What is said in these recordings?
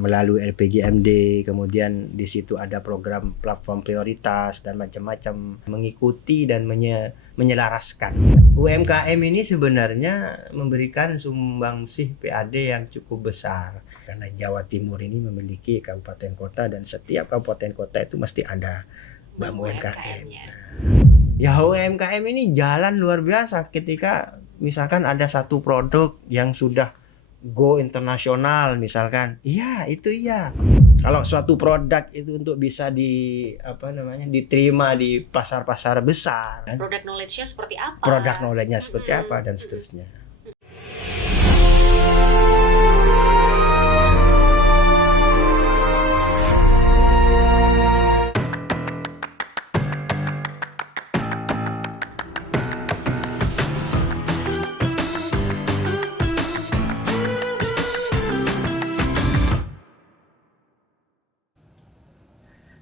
melalui RPJMD, kemudian di situ ada program platform prioritas dan macam-macam, mengikuti dan menyelaraskan. UMKM ini sebenarnya memberikan sumbangsih PAD yang cukup besar karena Jawa Timur ini memiliki kabupaten kota dan setiap kabupaten kota itu mesti ada BAM UMKM. Ya UMKM ini jalan luar biasa ketika misalkan ada satu produk yang sudah go internasional misalkan, iya itu iya. Kalau suatu produk itu untuk bisa diterima di pasar-pasar besar, produk knowledge-nya seperti apa? Produk knowledge-nya seperti apa dan seterusnya.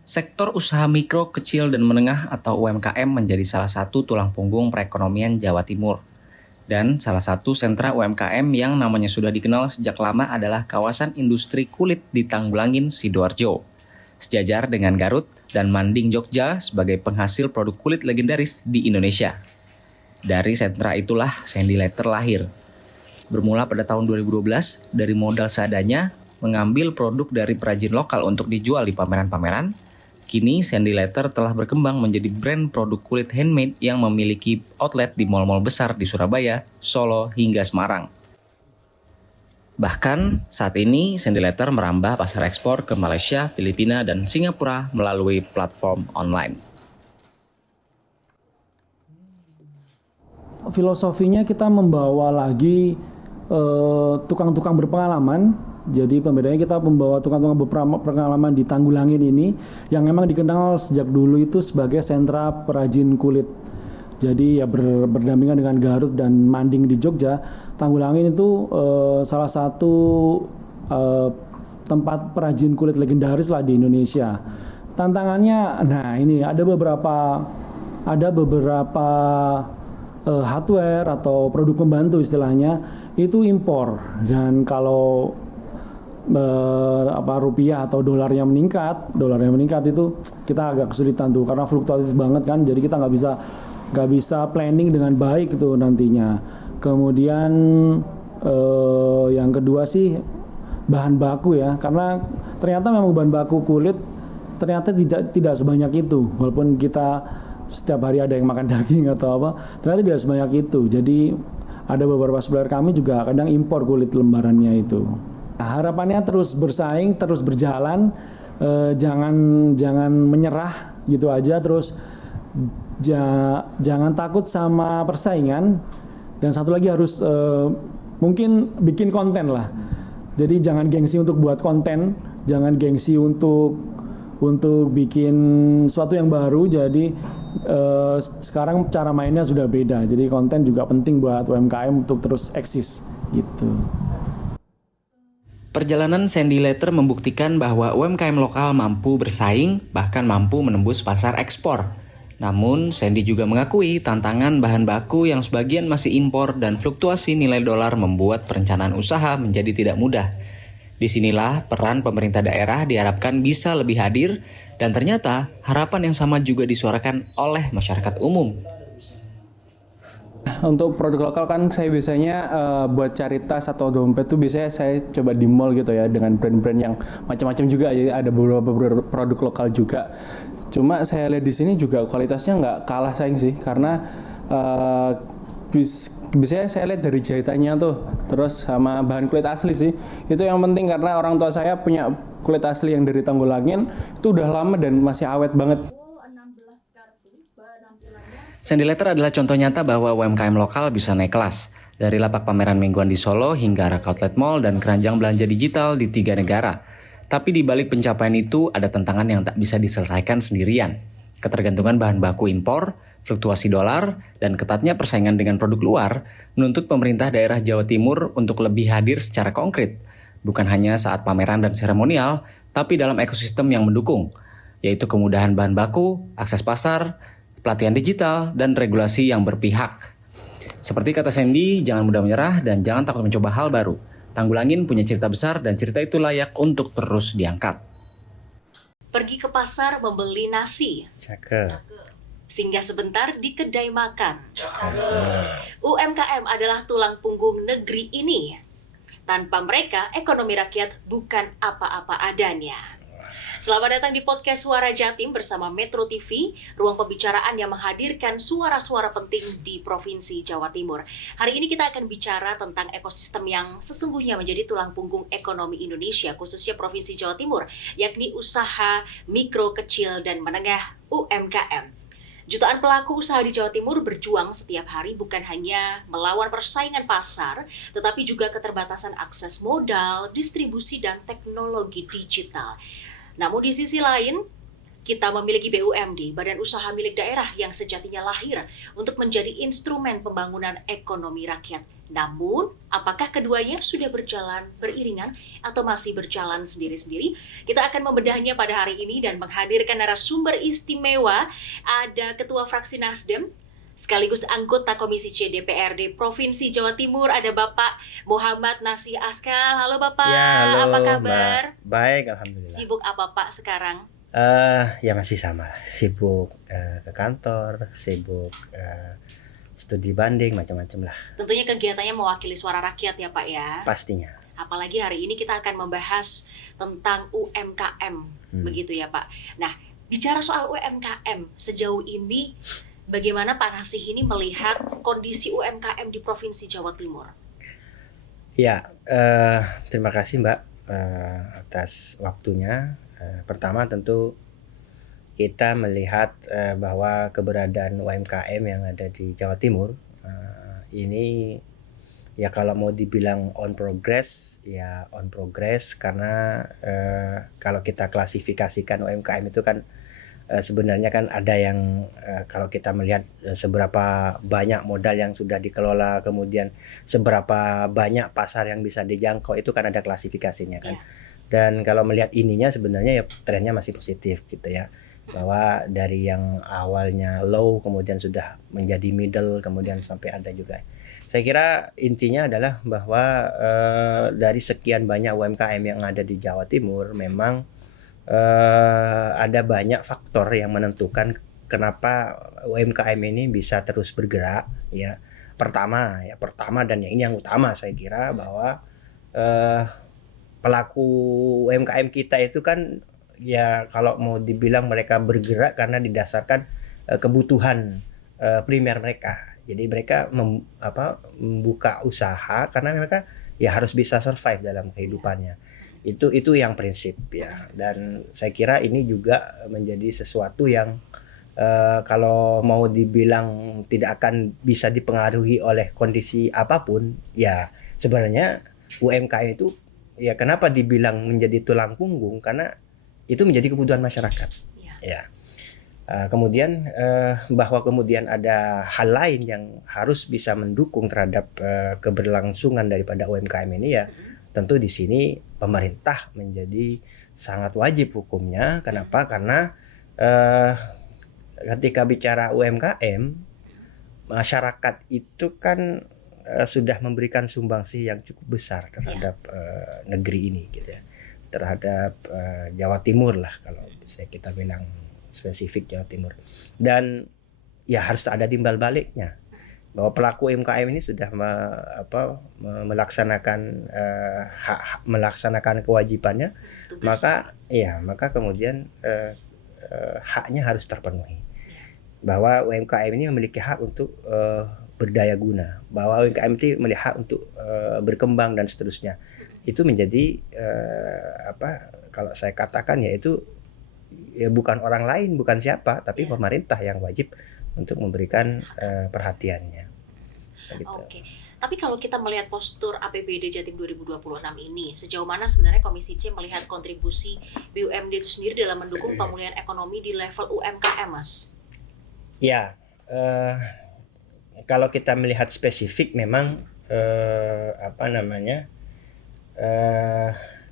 Sektor usaha mikro, kecil, dan menengah atau UMKM menjadi salah satu tulang punggung perekonomian Jawa Timur. Dan salah satu sentra UMKM yang namanya sudah dikenal sejak lama adalah kawasan industri kulit di Tanggulangin, Sidoarjo. Sejajar dengan Garut dan Manding, Jogja sebagai penghasil produk kulit legendaris di Indonesia. Dari sentra itulah Sandy Leather lahir. Bermula pada tahun 2012 dari modal seadanya mengambil produk dari perajin lokal untuk dijual di pameran-pameran. Kini Sandy Leather telah berkembang menjadi brand produk kulit handmade yang memiliki outlet di mal-mal besar di Surabaya, Solo, hingga Semarang. Bahkan saat ini Sandy Leather merambah pasar ekspor ke Malaysia, Filipina, dan Singapura melalui platform online. Filosofinya kita membawa lagi tukang-tukang berpengalaman. Jadi pembedanya kita membawa tukang-tukang berpengalaman di Tanggulangin ini yang memang dikenal sejak dulu itu sebagai sentra perajin kulit. Jadi ya berdampingan dengan Garut dan Manding di Jogja, Tanggulangin itu salah satu tempat perajin kulit legendaris lah di Indonesia. Tantangannya, nah ini ada beberapa hardware atau produk pembantu istilahnya itu impor, dan kalau rupiah atau dolarnya meningkat itu kita agak kesulitan tuh karena fluktuatif banget kan, jadi kita nggak bisa planning dengan baik itu nantinya. Kemudian yang kedua sih bahan baku ya, karena ternyata memang bahan baku kulit ternyata tidak sebanyak itu, walaupun kita setiap hari ada yang makan daging atau apa, ternyata tidak sebanyak itu. Jadi ada beberapa supplier kami juga kadang impor kulit lembarannya itu. Nah, harapannya terus bersaing, terus berjalan, jangan menyerah gitu aja, terus jangan takut sama persaingan, dan satu lagi harus mungkin bikin konten lah. Jadi jangan gengsi untuk buat konten, jangan gengsi untuk bikin sesuatu yang baru. Jadi sekarang cara mainnya sudah beda, jadi konten juga penting buat UMKM untuk terus eksis gitu. Perjalanan Sandy Leather membuktikan bahwa UMKM lokal mampu bersaing, bahkan mampu menembus pasar ekspor. Namun, Sandy juga mengakui tantangan bahan baku yang sebagian masih impor dan fluktuasi nilai dolar membuat perencanaan usaha menjadi tidak mudah. Disinilah peran pemerintah daerah diharapkan bisa lebih hadir, dan ternyata harapan yang sama juga disuarakan oleh masyarakat umum. Untuk produk lokal kan saya biasanya buat cari tas atau dompet tuh biasanya saya coba di mall gitu ya, dengan brand-brand yang macam-macam juga, jadi ada beberapa produk lokal juga. Cuma saya lihat di sini juga kualitasnya nggak kalah saing sih, karena biasanya saya lihat dari jahitannya tuh, terus sama bahan kulit asli sih. Itu yang penting karena orang tua saya punya kulit asli yang dari Tanggulangin, itu udah lama dan masih awet banget. Sandy Leather adalah contoh nyata bahwa UMKM lokal bisa naik kelas. Dari lapak pameran mingguan di Solo hingga rak outlet mall dan keranjang belanja digital di 3 negara. Tapi di balik pencapaian itu ada tantangan yang tak bisa diselesaikan sendirian. Ketergantungan bahan baku impor, fluktuasi dolar, dan ketatnya persaingan dengan produk luar menuntut pemerintah daerah Jawa Timur untuk lebih hadir secara konkret. Bukan hanya saat pameran dan seremonial, tapi dalam ekosistem yang mendukung, yaitu kemudahan bahan baku, akses pasar, pelatihan digital, dan regulasi yang berpihak. Seperti kata Sandy, jangan mudah menyerah dan jangan takut mencoba hal baru. Tanggulangin punya cerita besar dan cerita itu layak untuk terus diangkat. Pergi ke pasar membeli nasi, Cakep. singgah sebentar di kedai makan. Cakep. UMKM adalah tulang punggung negeri ini. Tanpa mereka, ekonomi rakyat bukan apa-apa adanya. Selamat datang di podcast Suara Jatim bersama Metro TV, ruang pembicaraan yang menghadirkan suara-suara penting di Provinsi Jawa Timur. Hari ini kita akan bicara tentang ekosistem yang sesungguhnya menjadi tulang punggung ekonomi Indonesia, khususnya Provinsi Jawa Timur, yakni usaha mikro, kecil, dan menengah UMKM. Jutaan pelaku usaha di Jawa Timur berjuang setiap hari bukan hanya melawan persaingan pasar, tetapi juga keterbatasan akses modal, distribusi, dan teknologi digital. Namun di sisi lain, kita memiliki BUMD, Badan Usaha Milik Daerah yang sejatinya lahir untuk menjadi instrumen pembangunan ekonomi rakyat. Namun, apakah keduanya sudah berjalan beriringan atau masih berjalan sendiri-sendiri? Kita akan membedahnya pada hari ini dan menghadirkan narasumber istimewa. Ada Ketua Fraksi Nasdem, sekaligus anggota Komisi C DPRD Provinsi Jawa Timur, ada Bapak Muhammad Nasih Askal. Halo Bapak, Ya, halo, apa kabar? Mbak. Baik, alhamdulillah. Sibuk apa Pak sekarang? Ya masih sama, sibuk ke kantor, sibuk studi banding, macam-macam lah, Tentunya kegiatannya mewakili suara rakyat ya Pak ya. pastinya. Apalagi hari ini kita akan membahas tentang UMKM, begitu ya Pak. Nah, bicara soal UMKM, sejauh ini bagaimana Pak Nasih ini melihat kondisi UMKM di Provinsi Jawa Timur? Ya, terima kasih Mbak atas waktunya. Pertama tentu kita melihat bahwa keberadaan UMKM yang ada di Jawa Timur ini ya kalau mau dibilang on progress ya on progress karena kalau kita klasifikasikan UMKM itu kan sebenarnya kan ada yang kalau kita melihat seberapa banyak modal yang sudah dikelola, kemudian seberapa banyak pasar yang bisa dijangkau, itu kan ada klasifikasinya kan. Dan kalau melihat ininya sebenarnya ya trennya masih positif gitu ya. Bahwa dari yang awalnya low kemudian sudah menjadi middle, kemudian sampai ada juga. Saya kira intinya adalah bahwa dari sekian banyak UMKM yang ada di Jawa Timur memang ada banyak faktor yang menentukan kenapa UMKM ini bisa terus bergerak ya. Pertama dan ini yang utama saya kira bahwa pelaku UMKM kita itu kan ya kalau mau dibilang mereka bergerak karena didasarkan kebutuhan primer mereka. Jadi mereka membuka usaha karena mereka ya harus bisa survive dalam kehidupannya. Itu yang prinsip ya. Dan saya kira ini juga menjadi sesuatu yang kalau mau dibilang tidak akan bisa dipengaruhi oleh kondisi apapun, ya sebenarnya UMKM itu ya kenapa dibilang menjadi tulang punggung, karena itu menjadi kebutuhan masyarakat. Ya. Kemudian bahwa kemudian ada hal lain yang harus bisa mendukung terhadap keberlangsungan daripada UMKM ini ya tentu di sini pemerintah menjadi sangat wajib hukumnya. Kenapa? Karena ketika bicara UMKM, masyarakat itu kan sudah memberikan sumbangsi yang cukup besar terhadap negeri ini gitu ya. Terhadap Jawa Timur lah kalau bisa kita bilang spesifik Jawa Timur. Dan ya harus ada timbal baliknya bahwa pelaku UMKM ini sudah melaksanakan kewajibannya, maka kemudian haknya harus terpenuhi. Bahwa UMKM ini memiliki hak untuk berdaya guna, bahwa UMKM itu memiliki hak untuk berkembang dan seterusnya. Itu menjadi kalau saya katakan ya itu ya bukan orang lain, bukan siapa, tapi pemerintah yang wajib untuk memberikan perhatiannya. Gitu. Oke. Tapi kalau kita melihat postur APBD Jatim 2026 ini, sejauh mana sebenarnya Komisi C melihat kontribusi BUMD itu sendiri dalam mendukung pemulihan ekonomi di level UMKM, Mas? Ya, kalau kita melihat spesifik memang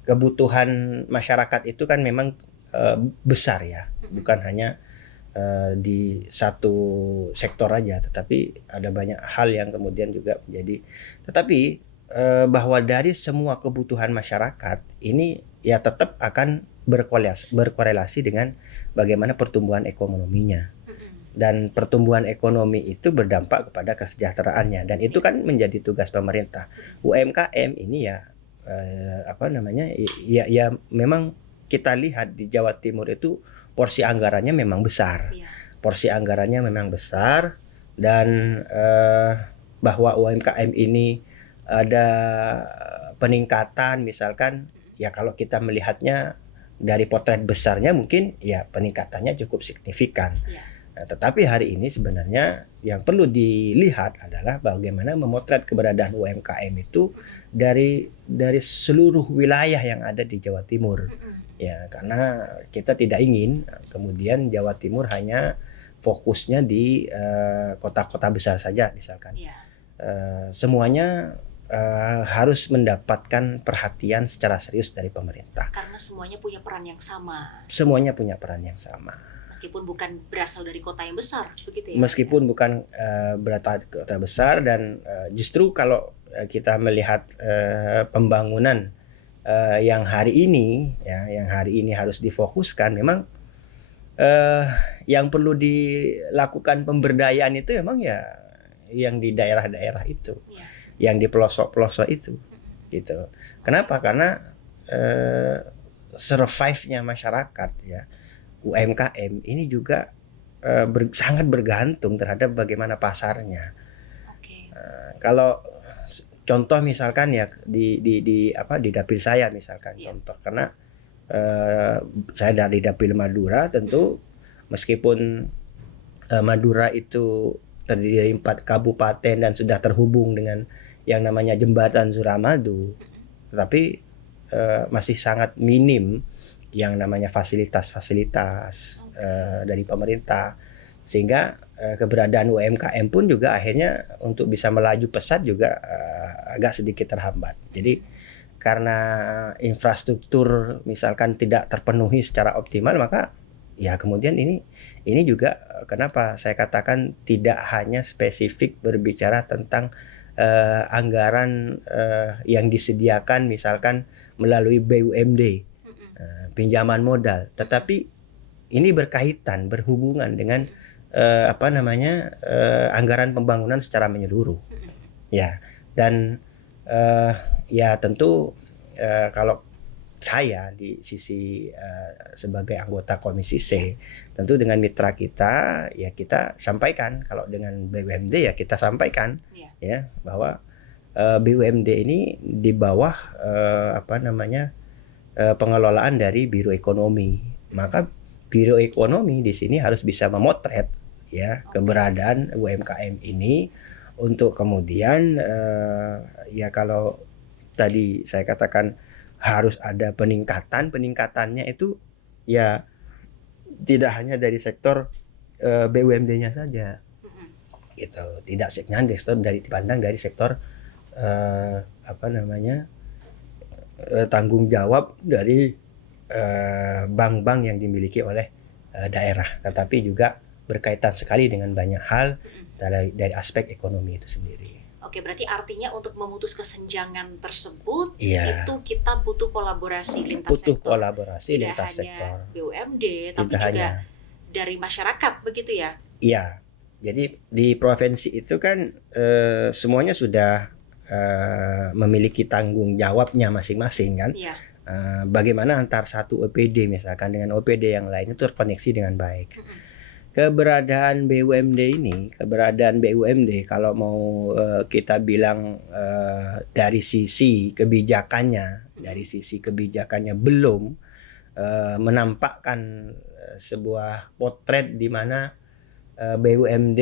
kebutuhan masyarakat itu kan memang besar ya, bukan hanya di satu sektor aja, tetapi ada banyak hal yang kemudian juga menjadi. Tetapi bahwa dari semua kebutuhan masyarakat ini ya tetap akan berkorelasi dengan bagaimana pertumbuhan ekonominya. Dan pertumbuhan ekonomi itu berdampak kepada kesejahteraannya, dan itu kan menjadi tugas pemerintah. UMKM ini ya ya memang kita lihat di Jawa Timur itu porsi anggarannya memang besar. Porsi anggarannya memang besar, dan bahwa UMKM ini ada peningkatan misalkan, ya kalau kita melihatnya dari potret besarnya mungkin ya peningkatannya cukup signifikan. Nah, tetapi hari ini sebenarnya yang perlu dilihat adalah bagaimana memotret keberadaan UMKM itu dari seluruh wilayah yang ada di Jawa Timur. Ya, karena kita tidak ingin kemudian Jawa Timur hanya fokusnya di kota-kota besar saja misalkan. Semuanya harus mendapatkan perhatian secara serius dari pemerintah. Karena semuanya punya peran yang sama. Semuanya punya peran yang sama. Meskipun bukan berasal dari kota yang besar, begitu ya? Meskipun bukan berasal dari kota besar, dan justru kalau kita melihat pembangunan yang hari ini harus difokuskan, memang yang perlu dilakukan pemberdayaan itu memang ya yang di daerah-daerah itu, yang di pelosok-pelosok itu, gitu. Kenapa? Karena survive-nya masyarakat ya. UMKM ini juga sangat bergantung terhadap bagaimana pasarnya. Kalau contoh misalkan ya di dapil saya misalkan, contoh, karena saya dari dapil Madura, tentu meskipun Madura itu terdiri dari 4 kabupaten dan sudah terhubung dengan yang namanya jembatan Suramadu, tetapi masih sangat minim yang namanya fasilitas-fasilitas dari pemerintah, sehingga keberadaan UMKM pun juga akhirnya untuk bisa melaju pesat juga agak sedikit terhambat. Jadi karena infrastruktur misalkan tidak terpenuhi secara optimal, maka ya kemudian ini juga kenapa saya katakan tidak hanya spesifik berbicara tentang anggaran yang disediakan misalkan melalui BUMD, pinjaman modal, tetapi ini berhubungan dengan anggaran pembangunan secara menyeluruh, ya. Dan ya tentu kalau saya di sisi sebagai anggota Komisi C, tentu dengan mitra kita ya kita sampaikan, kalau dengan BUMD ya kita sampaikan ya bahwa BUMD ini di bawah pengelolaan dari Biro Ekonomi. Maka Biro Ekonomi di sini harus bisa memotret ya keberadaan UMKM ini, untuk kemudian ya kalau tadi saya katakan harus ada peningkatannya itu ya tidak hanya dari sektor BUMD-nya saja, gitu. Tidak dipandang dari sektor tanggung jawab dari bank-bank yang dimiliki oleh daerah, tetapi juga berkaitan sekali dengan banyak hal dari aspek ekonomi itu sendiri. Oke, berarti artinya untuk memutus kesenjangan tersebut itu kita butuh kolaborasi lintas sektor. Kolaborasi lintas Tidak sektor. hanya BUMD, tapi juga dari masyarakat, begitu ya? Iya. Jadi di provinsi itu kan semuanya sudah memiliki tanggung jawabnya masing-masing kan. Bagaimana antar satu OPD misalkan dengan OPD yang lain itu terkoneksi dengan baik. Keberadaan BUMD kalau mau kita bilang dari sisi kebijakannya belum menampakkan sebuah potret di mana BUMD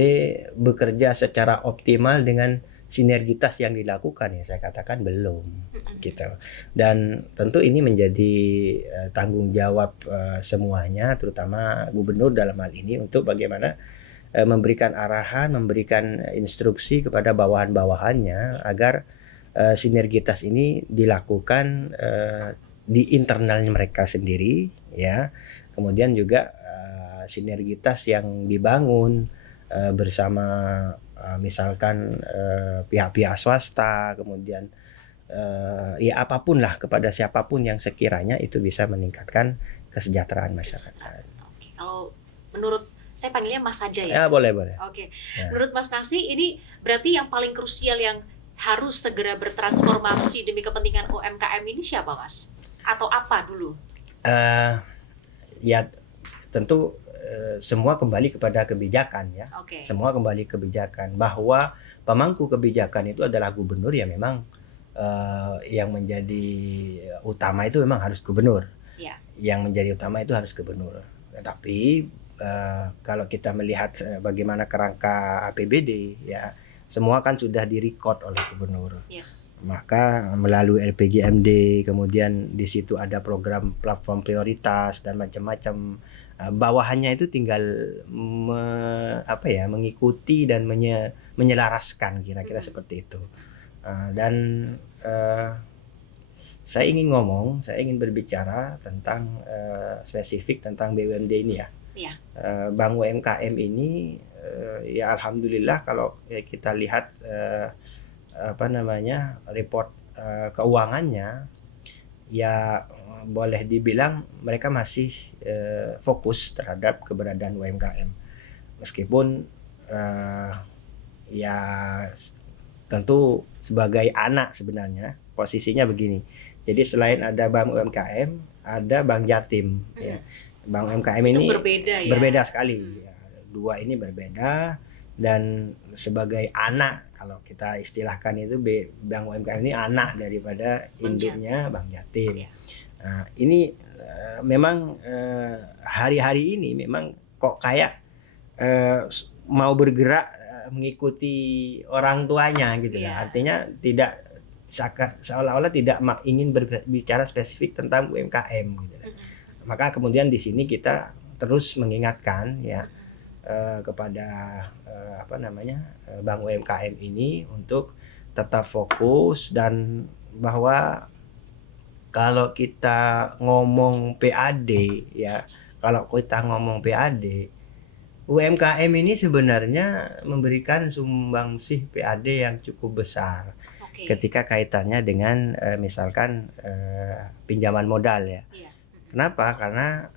bekerja secara optimal dengan sinergitas yang dilakukan, ya saya katakan belum, gitu. Dan tentu ini menjadi tanggung jawab semuanya, terutama gubernur dalam hal ini, untuk bagaimana memberikan arahan, memberikan instruksi kepada bawahan-bawahannya agar sinergitas ini dilakukan di internalnya mereka sendiri, ya. Kemudian juga sinergitas yang dibangun bersama misalkan pihak-pihak swasta, kemudian ya apapun lah kepada siapapun yang sekiranya itu bisa meningkatkan kesejahteraan masyarakat. Oke, kalau menurut saya panggilnya Mas saja Ya ya. boleh. Oke, Ya. menurut Mas Nasi ini berarti yang paling krusial yang harus segera bertransformasi demi kepentingan UMKM ini siapa, Mas? Atau apa dulu? Ya tentu semua kembali kepada kebijakan ya. Oke. Semua kembali ke kebijakan, bahwa pemangku kebijakan itu adalah gubernur ya, memang yang menjadi utama itu memang harus gubernur. Ya. Yang menjadi utama itu harus gubernur. Tetapi kalau kita melihat bagaimana kerangka APBD ya, semua kan sudah direkod oleh gubernur. Yes. Maka melalui RPJMD, kemudian di situ ada program platform prioritas dan macam-macam. Bawahannya itu tinggal mengikuti dan menyelaraskan, kira-kira seperti itu. Dan saya ingin berbicara tentang spesifik tentang BUMD ini ya. Iya. Bank UMKM ini ya alhamdulillah kalau kita lihat report keuangannya, ya boleh dibilang mereka masih fokus terhadap keberadaan UMKM, meskipun ya tentu sebagai anak sebenarnya posisinya begini. Jadi selain ada Bank UMKM, ada Bank Jatim ya. Bank UMKM Itu ini berbeda ya. berbeda sekali. Ya, dua ini berbeda, dan sebagai anak, kalau kita istilahkan itu Bank UMKM ini anak daripada induknya Bank Jatim. Ya. Nah, ini memang hari-hari ini memang kok kayak mau bergerak mengikuti orang tuanya gitu Ya. lah. Artinya tidak seolah-olah tidak ingin berbicara spesifik tentang UMKM gitu lah. Maka kemudian di sini kita terus mengingatkan ya kepada Bank UMKM ini untuk tetap fokus, dan bahwa kalau kita ngomong PAD ya, UMKM ini sebenarnya memberikan sumbangsih PAD yang cukup besar. Oke. Ketika kaitannya dengan misalkan pinjaman modal ya. Iya. Kenapa? Karena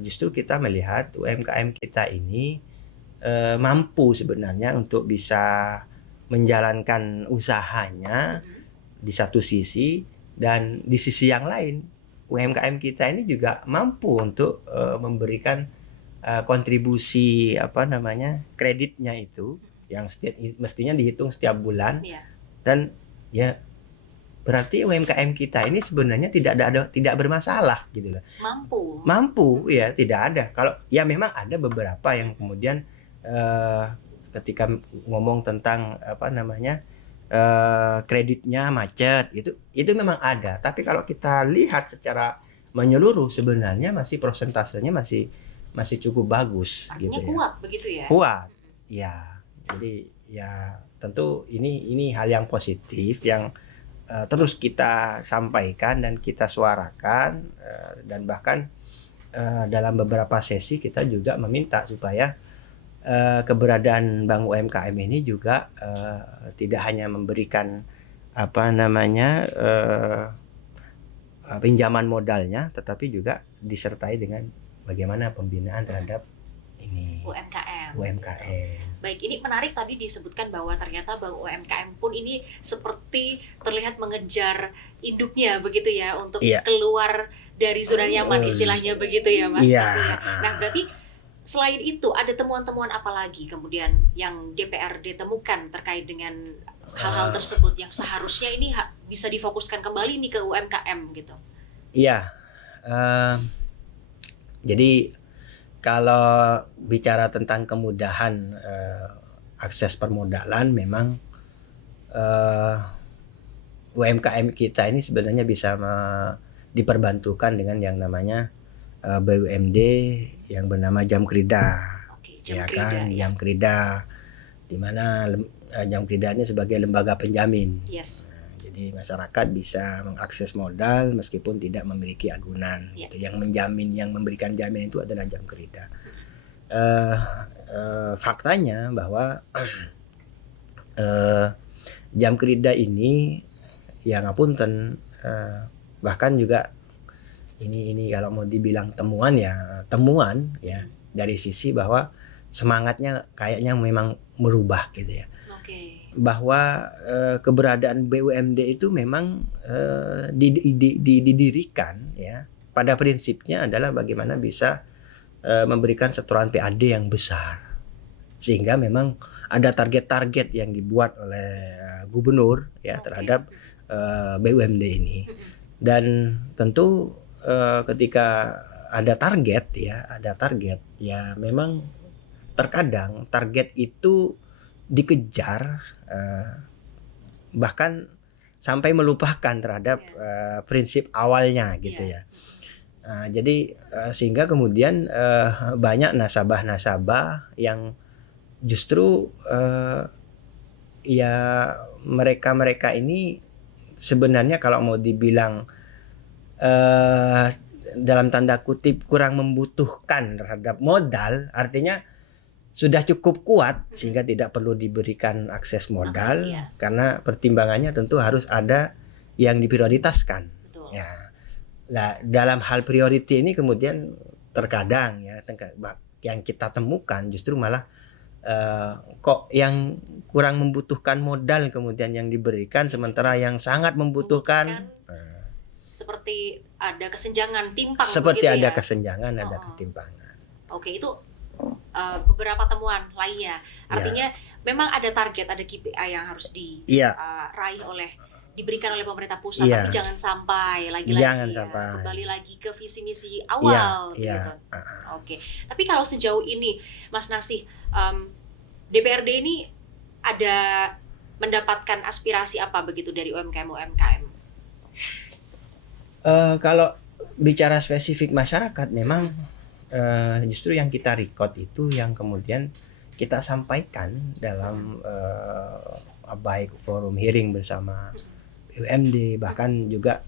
justru kita melihat UMKM kita ini mampu sebenarnya untuk bisa menjalankan usahanya di satu sisi, dan di sisi yang lain UMKM kita ini juga mampu untuk memberikan kontribusi kreditnya itu yang mestinya dihitung setiap bulan. Iya. Dan ya berarti UMKM kita ini sebenarnya tidak bermasalah gitu loh. Mampu ya, tidak ada. Kalau ya memang ada beberapa yang kemudian ketika ngomong tentang kreditnya macet, itu memang ada. Tapi kalau kita lihat secara menyeluruh sebenarnya masih prosentasenya masih cukup bagus. Artinya gitu kuat begitu ya? Kuat, ya. Jadi ya tentu ini hal yang positif yang terus kita sampaikan dan kita suarakan, dan bahkan dalam beberapa sesi kita juga meminta supaya keberadaan Bank UMKM ini juga tidak hanya memberikan pinjaman modalnya, tetapi juga disertai dengan bagaimana pembinaan terhadap ini UMKM. Baik, ini menarik tadi disebutkan bahwa ternyata Bank UMKM pun ini seperti terlihat mengejar induknya begitu ya, untuk keluar dari zona nyaman istilahnya begitu ya Mas. Iya. Nah, berarti selain itu ada temuan-temuan apa lagi kemudian yang DPRD temukan terkait dengan hal-hal tersebut yang seharusnya ini bisa difokuskan kembali nih ke UMKM gitu? Iya. Jadi kalau bicara tentang kemudahan akses permodalan, memang UMKM kita ini sebenarnya bisa diperbantukan dengan yang namanya BUMD yang bernama Jamkrida. Oke, Jamkrida, Jamkrida, di mana Jamkrida ini sebagai lembaga penjamin. Yes. Jadi masyarakat bisa mengakses modal meskipun tidak memiliki agunan. Gitu. Yang menjamin, yang memberikan jaminan itu adalah Jamkrida. Faktanya bahwa Jamkrida ini ya ngapunten, bahkan juga ini kalau mau dibilang temuan ya dari sisi bahwa semangatnya kayaknya memang merubah gitu ya. Oke. Bahwa keberadaan BUMD itu memang didirikan ya pada prinsipnya adalah bagaimana bisa memberikan setoran PAD yang besar, sehingga memang ada target-target yang dibuat oleh gubernur ya terhadap BUMD ini. Dan tentu ketika ada target ya memang terkadang target itu dikejar bahkan sampai melupakan terhadap prinsip awalnya gitu ya. Jadi sehingga kemudian banyak nasabah-nasabah yang justru ya mereka ini sebenarnya kalau mau dibilang dalam tanda kutip kurang membutuhkan terhadap modal, artinya sudah cukup kuat sehingga tidak perlu diberikan akses modal, karena pertimbangannya tentu harus ada yang diprioritaskan. Betul. Ya. Nah, dalam hal priority ini kemudian terkadang ya yang kita temukan justru malah kok yang kurang membutuhkan modal kemudian yang diberikan, sementara yang sangat membutuhkan seperti ada kesenjangan timpang. Seperti begitu ada ya? kesenjangan, ada ketimpangan. Oke, itu beberapa temuan lainnya. Artinya memang ada target, ada KPI yang harus diraih diberikan oleh pemerintah pusat, tapi jangan sampai kembali lagi ke visi misi awal gitu. Oke. Tapi kalau sejauh ini Mas Nasih, DPRD ini ada mendapatkan aspirasi apa begitu dari UMKM? Kalau bicara spesifik masyarakat, memang justru yang kita record itu yang kemudian kita sampaikan dalam baik forum hearing bersama UMD, bahkan juga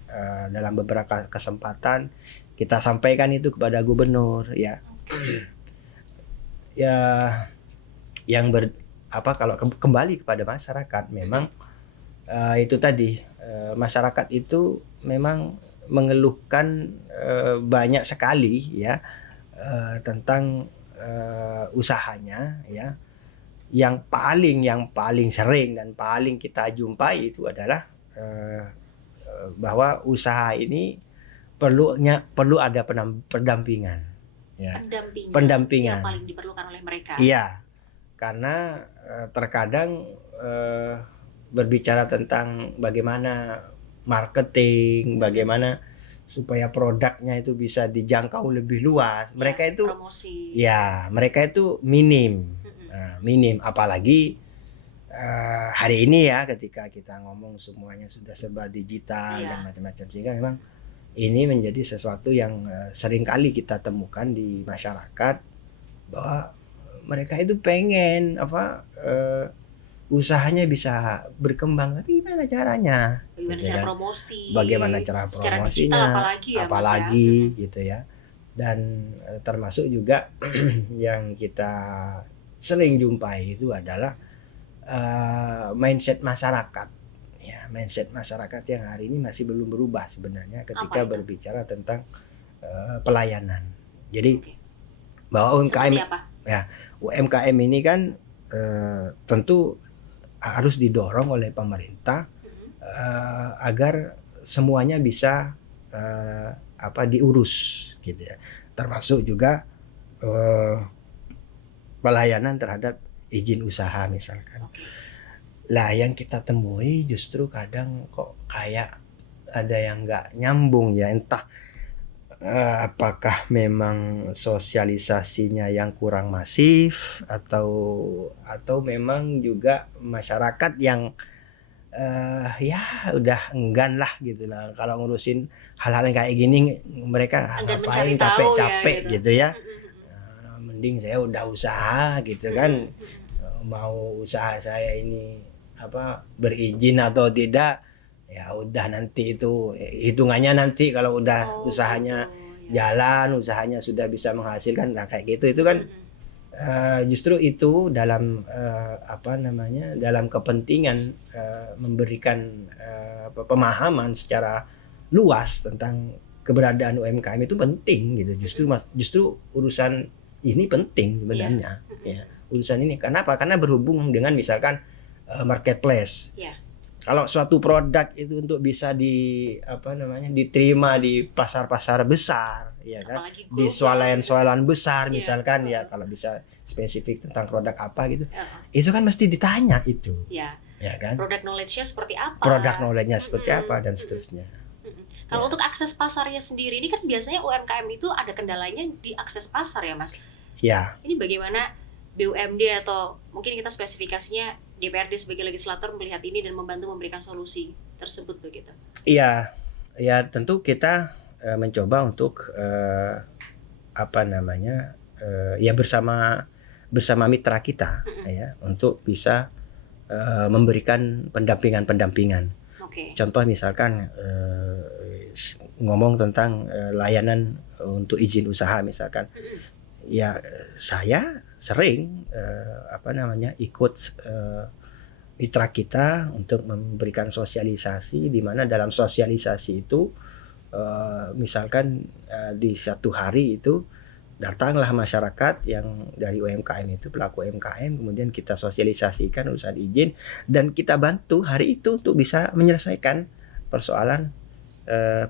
dalam beberapa kesempatan kita sampaikan itu kepada gubernur ya. Ya yang kalau kembali kepada masyarakat, memang itu tadi masyarakat itu memang mengeluhkan banyak sekali ya tentang usahanya ya. Yang paling sering dan paling kita jumpai itu adalah bahwa usaha ini perlu ada pendampingan ya. Pendampingan yang paling diperlukan oleh mereka. Iya, karena terkadang berbicara tentang bagaimana marketing, bagaimana supaya produknya itu bisa dijangkau lebih luas. Mereka itu promosi. Ya, mereka itu minim, apalagi hari ini ya ketika kita ngomong semuanya sudah serba digital dan macam-macam, sehingga memang ini menjadi sesuatu yang seringkali kita temukan di masyarakat bahwa mereka itu pengen usahanya bisa berkembang, tapi gimana caranya? Bagaimana gitu cara kan? promosi? Bagaimana cara secara promosinya? digital apalagi ya, Mas, gitu ya. Dan termasuk juga yang kita sering jumpai itu adalah mindset masyarakat. Ya, mindset masyarakat yang hari ini masih belum berubah sebenarnya ketika berbicara tentang pelayanan. Jadi bahwa UMKM ini kan tentu harus didorong oleh pemerintah agar semuanya bisa diurus gitu ya, termasuk juga pelayanan terhadap izin usaha misalkan. Lah yang kita temui justru kadang kok kayak ada yang nggak nyambung ya, entah apakah memang sosialisasinya yang kurang masif atau memang juga masyarakat yang ya udah enggan lah gitu lah kalau ngurusin hal-hal yang kayak gini. Mereka ngapain capek-capek gitu ya. Mending saya udah usaha gitu kan, mau usaha saya ini berizin atau tidak ya udah, nanti itu hitungannya nanti kalau udah usahanya jalan, usahanya sudah bisa menghasilkan, nah kayak gitu itu kan Justru itu dalam dalam kepentingan memberikan pemahaman secara luas tentang keberadaan UMKM itu penting gitu. Justru urusan ini penting sebenarnya. Ya, urusan ini kenapa? Karena berhubung dengan misalkan marketplace. Kalau suatu produk itu untuk bisa diterima di pasar-pasar besar, ya kan, di swalayan-swalayan besar misalkan, ya kalau bisa spesifik tentang produk apa gitu, itu kan mesti ditanya itu, ya kan, produk knowledge-nya seperti apa, dan seterusnya. Kalau untuk akses pasarnya sendiri ini kan biasanya UMKM itu ada kendalanya di akses pasar ya Mas. Ya. Ini bagaimana BUMD atau mungkin kita spesifikasinya DPRD sebagai legislator melihat ini dan membantu memberikan solusi tersebut begitu? Iya, ya tentu kita mencoba untuk bersama mitra kita ya untuk bisa memberikan pendampingan. Contoh misalkan ngomong tentang layanan untuk izin usaha misalkan. Ya saya sering ikut mitra kita untuk memberikan sosialisasi, di mana dalam sosialisasi itu misalkan di satu hari itu datanglah masyarakat yang dari UMKM itu, pelaku UMKM, kemudian kita sosialisasikan urusan izin dan kita bantu hari itu untuk bisa menyelesaikan persoalan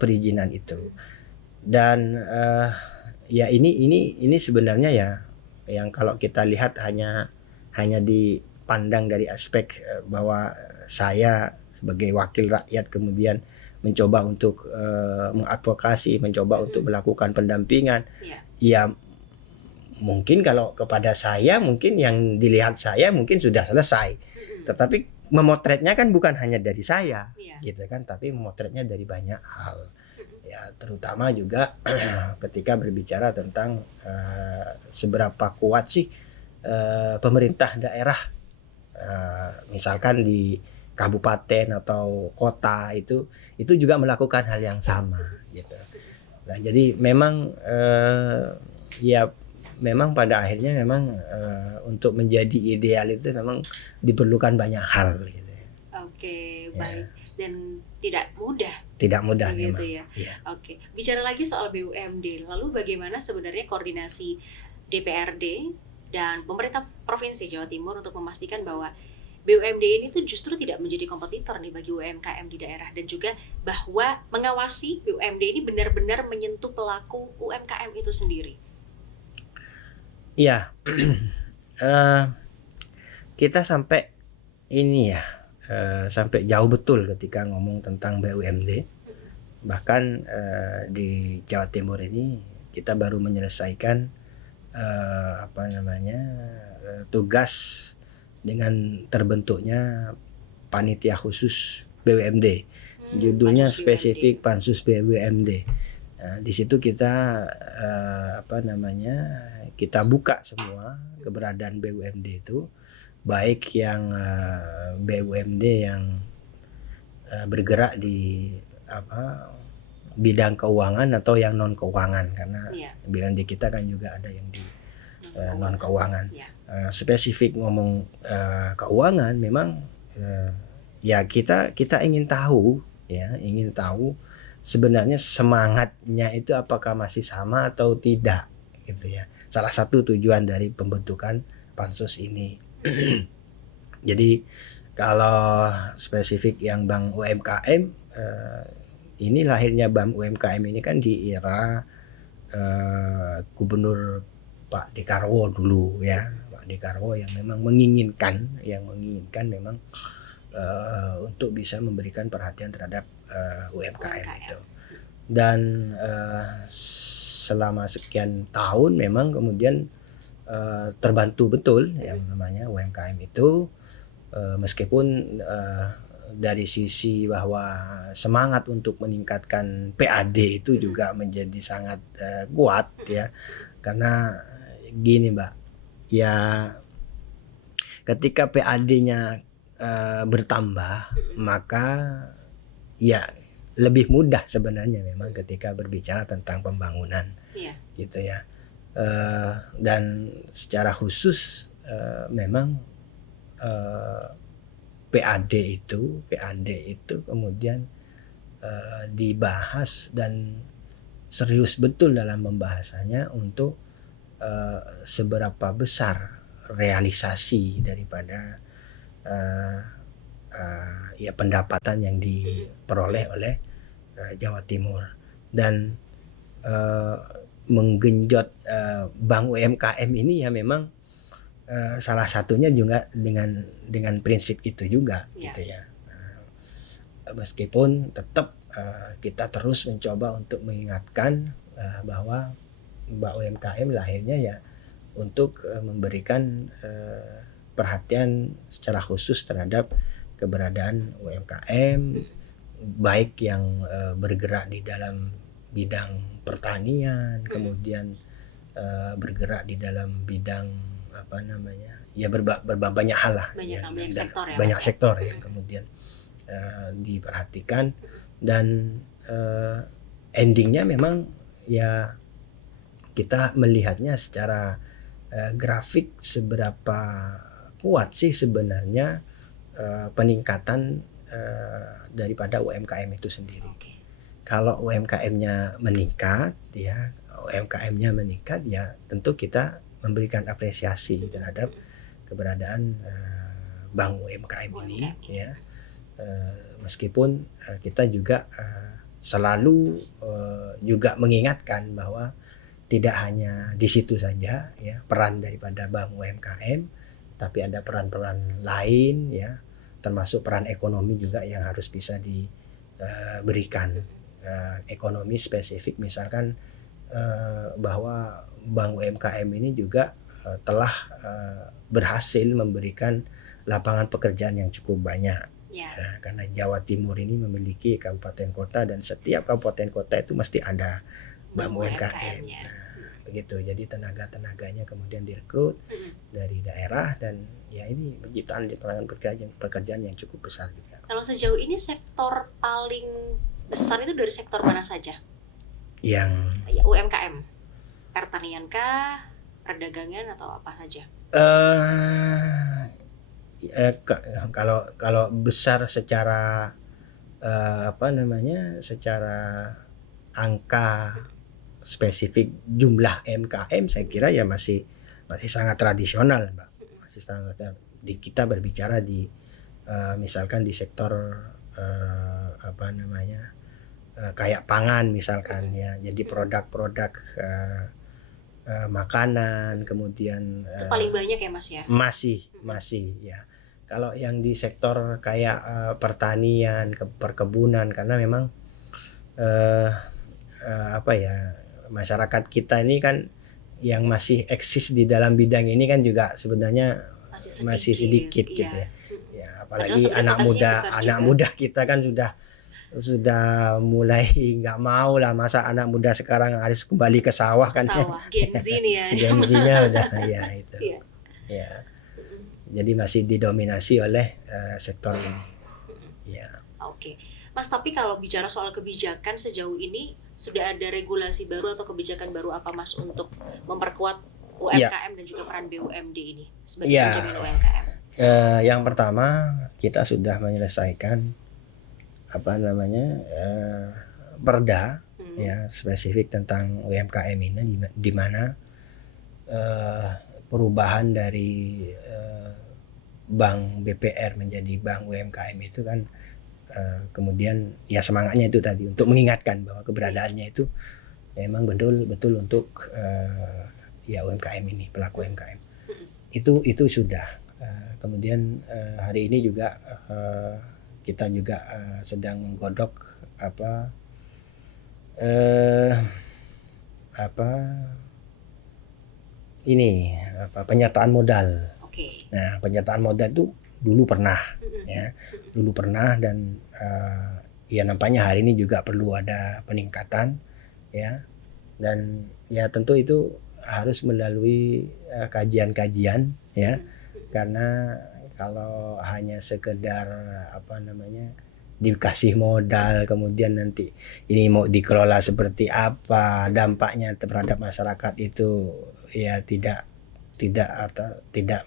perizinan itu. Dan ya ini sebenarnya ya yang kalau kita lihat hanya dipandang dari aspek bahwa saya sebagai wakil rakyat kemudian mencoba untuk mengadvokasi, mencoba untuk melakukan pendampingan. Ya mungkin kalau kepada saya mungkin yang dilihat saya mungkin sudah selesai. Tetapi memotretnya kan bukan hanya dari saya, gitu kan, tapi memotretnya dari banyak hal. Ya, terutama juga ketika berbicara tentang seberapa kuat sih pemerintah daerah, misalkan di kabupaten atau kota itu juga melakukan hal yang sama gitu. Nah, jadi memang memang pada akhirnya memang untuk menjadi ideal itu memang diperlukan banyak hal gitu. Oke, baik. Dan tidak mudah gitu memang. Oke, bicara lagi soal BUMD, lalu bagaimana sebenarnya koordinasi DPRD dan pemerintah Provinsi Jawa Timur untuk memastikan bahwa BUMD ini tuh justru tidak menjadi kompetitor nih bagi UMKM di daerah, dan juga bahwa mengawasi BUMD ini benar-benar menyentuh pelaku UMKM itu sendiri. Iya, kita sampai ini ya. Sampai jauh betul ketika ngomong tentang BUMD. Bahkan di Jawa Timur ini kita baru menyelesaikan tugas dengan terbentuknya panitia khusus BUMD. Judulnya spesifik Pansus BUMD. Di situ kita kita buka semua keberadaan BUMD itu, baik yang BUMD yang bergerak di bidang keuangan atau yang non keuangan, karena BUMD kita kan juga ada yang di non keuangan. Spesifik ngomong keuangan, memang ya kita ingin tahu sebenarnya semangatnya itu apakah masih sama atau tidak gitu ya. Salah satu tujuan dari pembentukan pansus ini. Jadi kalau spesifik yang Bank UMKM, ini lahirnya Bank UMKM ini kan di era Gubernur Pak Dekarwo dulu ya, Pak Dekarwo yang memang menginginkan memang untuk bisa memberikan perhatian terhadap UMKM itu. Dan selama sekian tahun memang kemudian terbantu betul yang namanya UMKM itu, meskipun dari sisi bahwa semangat untuk meningkatkan PAD itu juga menjadi sangat kuat ya, karena gini Mbak, ya ketika PAD-nya bertambah maka ya lebih mudah sebenarnya memang ketika berbicara tentang pembangunan gitu ya. Dan secara khusus memang PAD itu kemudian dibahas dan serius betul dalam pembahasannya untuk seberapa besar realisasi daripada ya pendapatan yang diperoleh oleh Jawa Timur, dan menggenjot bank UMKM ini ya memang salah satunya juga dengan prinsip itu juga gitu ya. Meskipun tetap kita terus mencoba untuk mengingatkan bahwa Mbak UMKM lahirnya ya untuk memberikan perhatian secara khusus terhadap keberadaan UMKM, baik yang bergerak di dalam bidang pertanian, kemudian bergerak di dalam bidang apa namanya ya banyak hal lah, banyak sektor ya, banyak sektor yang kemudian diperhatikan, dan endingnya memang ya kita melihatnya secara grafik seberapa kuat sih sebenarnya peningkatan daripada UMKM itu sendiri. Kalau UMKM-nya meningkat ya tentu kita memberikan apresiasi terhadap keberadaan bank UMKM ini ya. Meskipun kita juga selalu juga mengingatkan bahwa tidak hanya di situ saja ya peran daripada bank UMKM, tapi ada peran-peran lain ya, termasuk peran ekonomi juga yang harus bisa diberikan. Ekonomi spesifik misalkan bahwa bank UMKM ini juga telah berhasil memberikan lapangan pekerjaan yang cukup banyak. Karena Jawa Timur ini memiliki kabupaten kota, dan setiap kabupaten kota itu mesti ada bank UMKM. Begitu. Jadi tenaga-tenaganya kemudian direkrut dari daerah, dan ya ini penciptaan lapangan pekerjaan yang cukup besar juga. Kalau sejauh ini sektor paling besar itu dari sektor mana saja? Yang UMKM, pertanian kah, perdagangan atau apa saja? Kalau besar secara secara angka spesifik jumlah MKM, saya kira ya masih sangat tradisional, Mbak. Masih sangat kita berbicara di misalkan di sektor kayak pangan misalkan ya. Jadi produk-produk makanan, kemudian itu paling banyak ya Mas ya? Masih ya. Kalau yang di sektor kayak pertanian, perkebunan, karena memang masyarakat kita ini kan yang masih eksis di dalam bidang ini kan juga sebenarnya masih sedikit gitu ya. Ya, apalagi anak muda kita kan sudah mulai nggak mau lah, masa anak muda sekarang harus kembali ke sawah kan. Gen Z nih ya. Gen Z-nya udah ya itu. Ya. Jadi masih didominasi oleh sektor ini. Ya. Oke. Mas, tapi kalau bicara soal kebijakan sejauh ini sudah ada regulasi baru atau kebijakan baru apa Mas untuk memperkuat UMKM dan juga peran BUMD ini sebagai penjamin UMKM? Yang pertama, kita sudah menyelesaikan perda ya spesifik tentang UMKM ini, di mana perubahan dari bank BPR menjadi bank UMKM itu kan kemudian ya semangatnya itu tadi untuk mengingatkan bahwa keberadaannya itu memang betul untuk ya UMKM ini, pelaku UMKM itu sudah. Kemudian hari ini juga kita juga sedang menggodok penyertaan modal. Nah, penyertaan modal itu dulu pernah dan ya nampaknya hari ini juga perlu ada peningkatan ya, dan ya tentu itu harus melalui kajian-kajian ya, karena kalau hanya sekedar dikasih modal, kemudian nanti ini mau dikelola seperti apa, dampaknya terhadap masyarakat itu ya tidak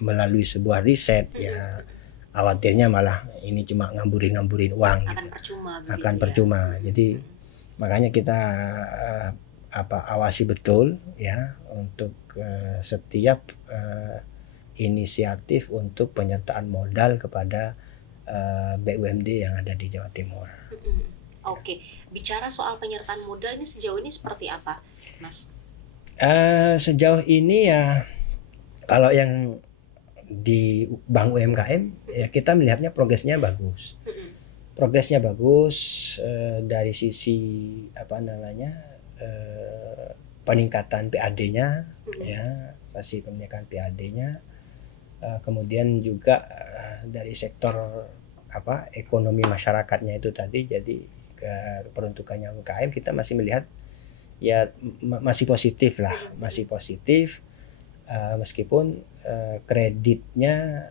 melalui sebuah riset, ya khawatirnya malah ini cuma ngamburin uang Akan gitu. percuma Akan begitu percuma. ya. Jadi makanya kita awasi betul ya untuk setiap inisiatif untuk penyertaan modal kepada BUMD yang ada di Jawa Timur. Oke, bicara soal penyertaan modal ini sejauh ini seperti apa, Mas? Sejauh ini ya kalau yang di Bank UMKM ya kita melihatnya progresnya bagus. Progresnya bagus dari sisi peningkatan PAD-nya ya, sisi peningkatan PAD-nya. Kemudian juga dari sektor ekonomi masyarakatnya itu tadi, jadi peruntukannya UMKM kita masih melihat ya masih positif lah, masih positif meskipun kreditnya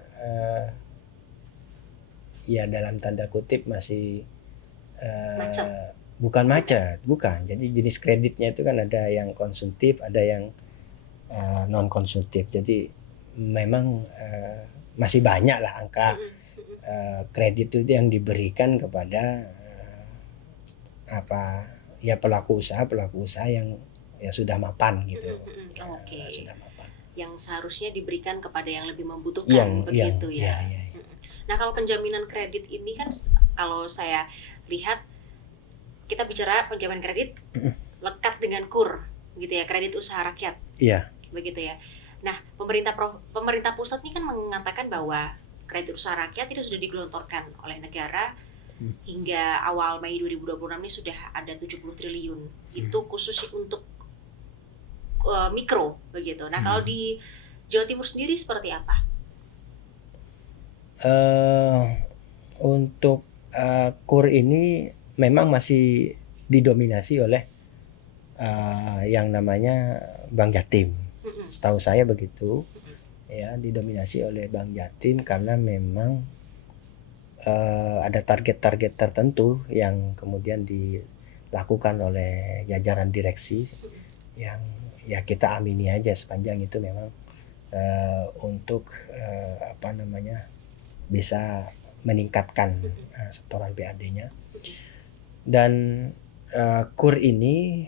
ya dalam tanda kutip masih Macet. bukan macet, bukan. Jadi jenis kreditnya itu kan ada yang konsumtif, ada yang non konsumtif. Jadi memang masih banyak lah angka kredit itu yang diberikan kepada pelaku usaha yang ya sudah mapan gitu. Oke. Sudah mapan. Yang seharusnya diberikan kepada yang lebih membutuhkan begitu ya. Ya. Nah, kalau penjaminan kredit ini kan kalau saya lihat kita bicara penjaminan kredit lekat dengan KUR gitu ya, kredit usaha rakyat. Iya. Begitu ya. Nah, pemerintah pusat ini kan mengatakan bahwa kredit usaha rakyat itu sudah digelontorkan oleh negara hingga awal Mei 2026 ini sudah ada 70 triliun. Itu khusus untuk mikro begitu. Nah, kalau di Jawa Timur sendiri seperti apa? Untuk KUR ini memang masih didominasi oleh yang namanya Bank Jatim. Setahu saya begitu ya, didominasi oleh Bank Jatim karena memang ada target-target tertentu yang kemudian dilakukan oleh jajaran direksi yang ya kita amini aja sepanjang itu memang untuk bisa meningkatkan setoran PAD-nya. Dan KUR ini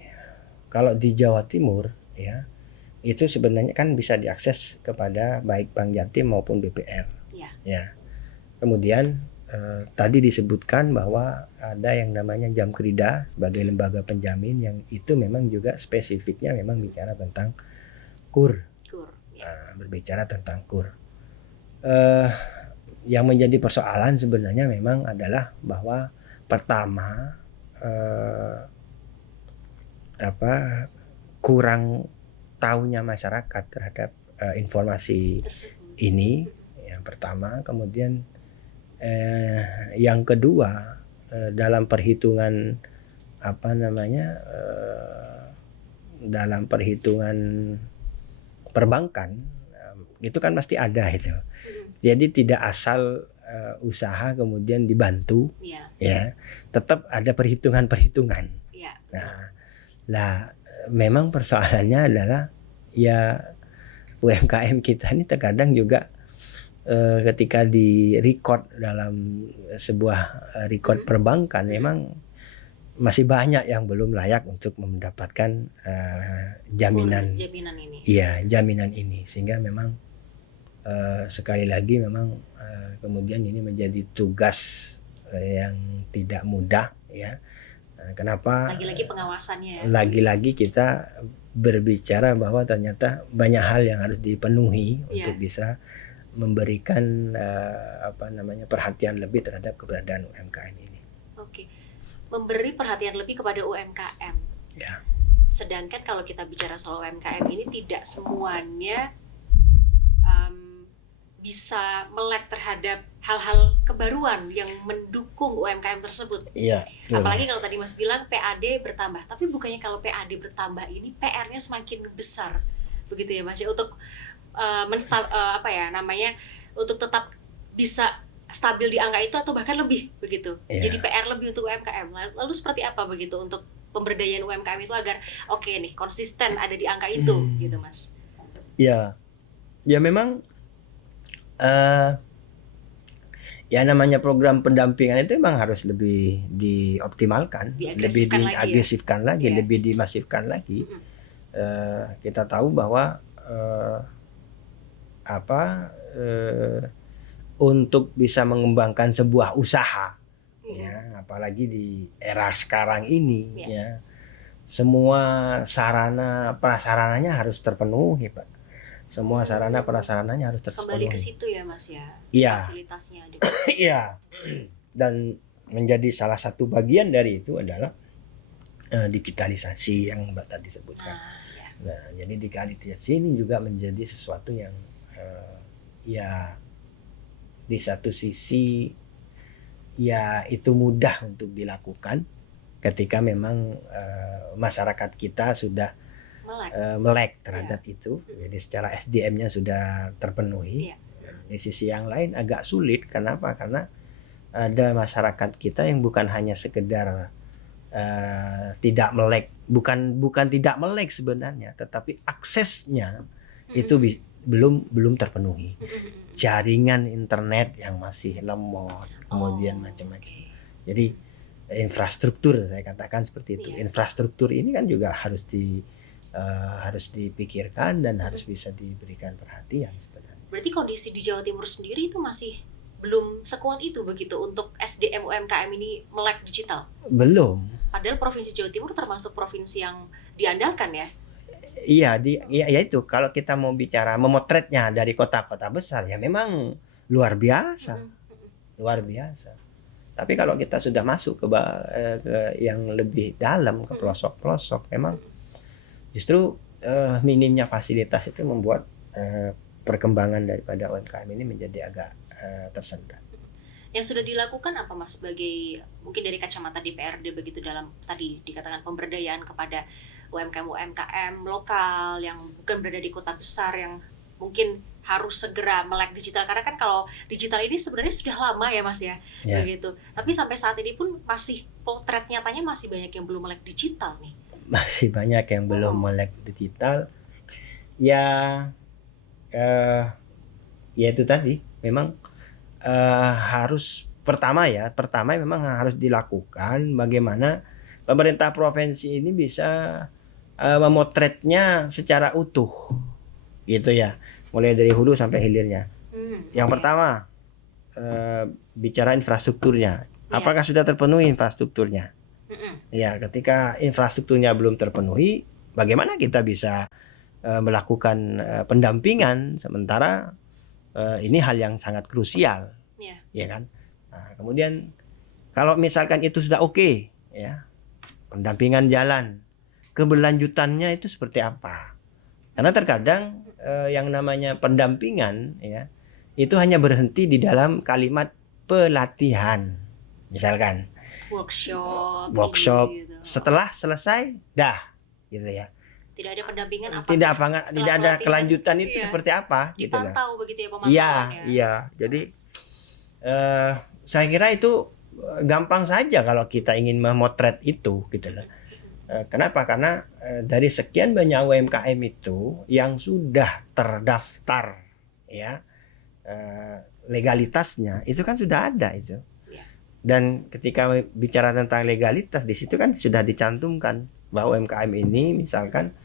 kalau di Jawa Timur ya itu sebenarnya kan bisa diakses kepada baik Bank Jatim maupun BPR. Ya. Kemudian tadi disebutkan bahwa ada yang namanya Jamkrida sebagai lembaga penjamin yang itu memang juga spesifiknya memang bicara tentang KUR. Berbicara tentang KUR. Yang menjadi persoalan sebenarnya memang adalah bahwa pertama kurang tahunya masyarakat terhadap informasi ini yang pertama. Kemudian yang kedua dalam perhitungan dalam perhitungan perbankan itu kan pasti ada itu. Jadi tidak asal usaha kemudian dibantu ya, tetap ada perhitungan. Nah, memang persoalannya adalah ya UMKM kita ini terkadang juga ketika di record dalam sebuah record perbankan memang masih banyak yang belum layak untuk mendapatkan jaminan ini. Iya, jaminan ini, sehingga memang sekali lagi memang kemudian ini menjadi tugas yang tidak mudah ya. Kenapa? Lagi-lagi pengawasannya ya. Lagi-lagi kita berbicara bahwa ternyata banyak hal yang harus dipenuhi untuk bisa memberikan perhatian lebih terhadap keberadaan UMKM ini. Oke. Memberi perhatian lebih kepada UMKM. Ya. Sedangkan kalau kita bicara soal UMKM ini tidak semuanya bisa melek terhadap hal-hal kebaruan yang mendukung UMKM tersebut. Iya. Apalagi kalau tadi Mas bilang PAD bertambah, tapi bukannya kalau PAD bertambah ini PR-nya semakin besar, begitu ya Mas ya, untuk untuk tetap bisa stabil di angka itu atau bahkan lebih begitu. Iya. Jadi PR lebih untuk UMKM. Lalu seperti apa begitu untuk pemberdayaan UMKM itu agar oke nih konsisten ada di angka itu gitu Mas. Ya, ya memang ya namanya program pendampingan itu memang harus lebih dioptimalkan, lebih Diagresifkan lagi ya? diagresifkan lagi, Iya. lebih dimasifkan lagi. Mm-mm. Kita tahu bahwa untuk bisa mengembangkan sebuah usaha, ya apalagi di era sekarang ini, Iya. ya semua sarana prasarananya harus terpenuhi, Pak. Semua sarana prasarananya harus Kembali ke terpenuhi. situ ya Mas ya. Iya. Fasilitasnya di Iya. Dan menjadi salah satu bagian dari itu adalah digitalisasi yang Mbak tadi sebutkan. ya. Nah, jadi digitalisasi ini juga menjadi sesuatu yang ya di satu sisi ya itu mudah untuk dilakukan ketika memang masyarakat kita sudah Melek. melek terhadap itu. Jadi secara SDM-nya sudah terpenuhi. Iya. Di sisi yang lain agak sulit. Kenapa? Karena ada masyarakat kita yang bukan hanya sekedar tidak melek, bukan tidak melek sebenarnya, tetapi aksesnya itu belum terpenuhi. Jaringan internet yang masih lemot, kemudian macam-macam. Jadi infrastruktur, saya katakan seperti itu. Iya. Infrastruktur ini kan juga harus dipikirkan dan harus bisa diberikan perhatian sebenarnya. Berarti kondisi di Jawa Timur sendiri itu masih belum sekuat itu begitu untuk SDM UMKM ini melek digital. Belum. Padahal Provinsi Jawa Timur termasuk provinsi yang diandalkan ya. Iya, ya itu kalau kita mau bicara memotretnya dari kota-kota besar ya memang luar biasa, luar biasa. Tapi kalau kita sudah masuk ke yang lebih dalam, ke pelosok-pelosok, memang justru minimnya fasilitas itu membuat perkembangan daripada UMKM ini menjadi agak tersendat. Yang sudah dilakukan apa Mas sebagai mungkin dari kacamata DPRD begitu dalam tadi dikatakan pemberdayaan kepada UMKM lokal yang bukan berada di kota besar yang mungkin harus segera melek digital, karena kan kalau digital ini sebenarnya sudah lama ya Mas ya, Ya. begitu. Tapi sampai saat ini pun masih potret nyatanya masih banyak yang belum melek digital nih. Masih banyak yang belum melek digital. Ya itu tadi memang harus pertama memang harus dilakukan bagaimana pemerintah provinsi ini bisa memotretnya secara utuh gitu ya, mulai dari hulu sampai hilirnya. Yang pertama bicara infrastrukturnya, apakah sudah terpenuhi infrastrukturnya? Ya, ketika infrastrukturnya belum terpenuhi, bagaimana kita bisa melakukan pendampingan, sementara ini hal yang sangat krusial, ya kan? Nah, kemudian kalau misalkan itu sudah oke, ya, pendampingan jalan, keberlanjutannya itu seperti apa? Karena terkadang yang namanya pendampingan, ya, itu hanya berhenti di dalam kalimat pelatihan, misalkan workshop gitu. setelah selesai, dah, gitu ya. Tidak ada pendampingan apa? Tidak ada pelatihan, kelanjutan itu iya, seperti apa gitu lah. dipantau begitu ya Iya, pemantauannya. iya. Jadi saya kira itu gampang saja kalau kita ingin memotret itu gitu loh. Kenapa? Karena dari sekian banyak UMKM itu yang sudah terdaftar, ya, legalitasnya itu kan sudah ada itu. Iya. Dan ketika bicara tentang legalitas, di situ kan sudah dicantumkan bahwa UMKM ini misalkan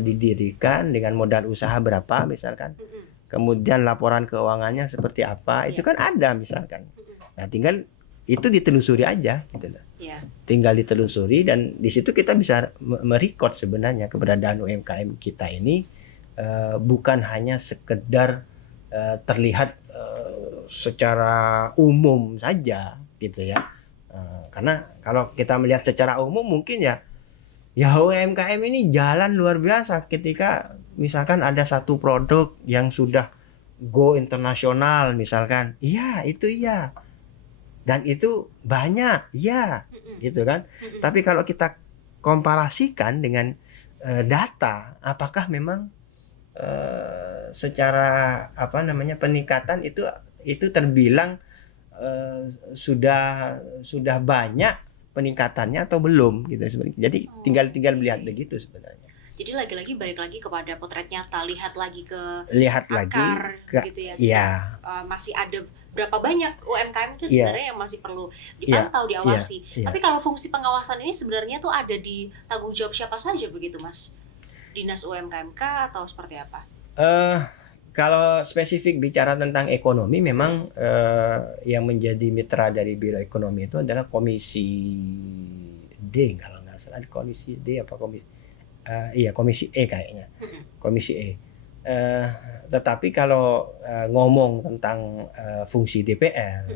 didirikan dengan modal usaha berapa misalkan, kemudian laporan keuangannya seperti apa, itu kan ada misalkan. Nah, tinggal itu ditelusuri aja gitu loh. Iya. Tinggal ditelusuri dan di situ kita bisa merecord sebenarnya keberadaan UMKM kita ini bukan hanya sekedar terlihat secara umum saja gitu ya. Karena kalau kita melihat secara umum mungkin ya UMKM ini jalan luar biasa ketika misalkan ada satu produk yang sudah go internasional misalkan. Iya, itu iya. Dan itu banyak, iya, gitu kan. Tapi kalau kita komparasikan dengan data, apakah memang secara peningkatan itu terbilang sudah banyak peningkatannya atau belum gitu sebenarnya. Jadi tinggal melihat begitu sebenarnya. Jadi lagi-lagi balik lagi kepada potret nyata, lihat lagi ke Lihat lagi akar gitu ya. Iya. Masih ada berapa banyak UMKM itu Iya. sebenarnya yang masih perlu dipantau, diawasi. Iya. Tapi kalau fungsi pengawasan ini sebenarnya tuh ada di tanggung jawab siapa saja begitu, Mas? Dinas UMKM atau seperti apa? Kalau spesifik bicara tentang ekonomi, memang yang menjadi mitra dari Biro Ekonomi itu adalah Komisi D, kalau nggak salah, Komisi D apa Komisi E kayaknya, Komisi E. Tetapi kalau ngomong tentang fungsi DPR,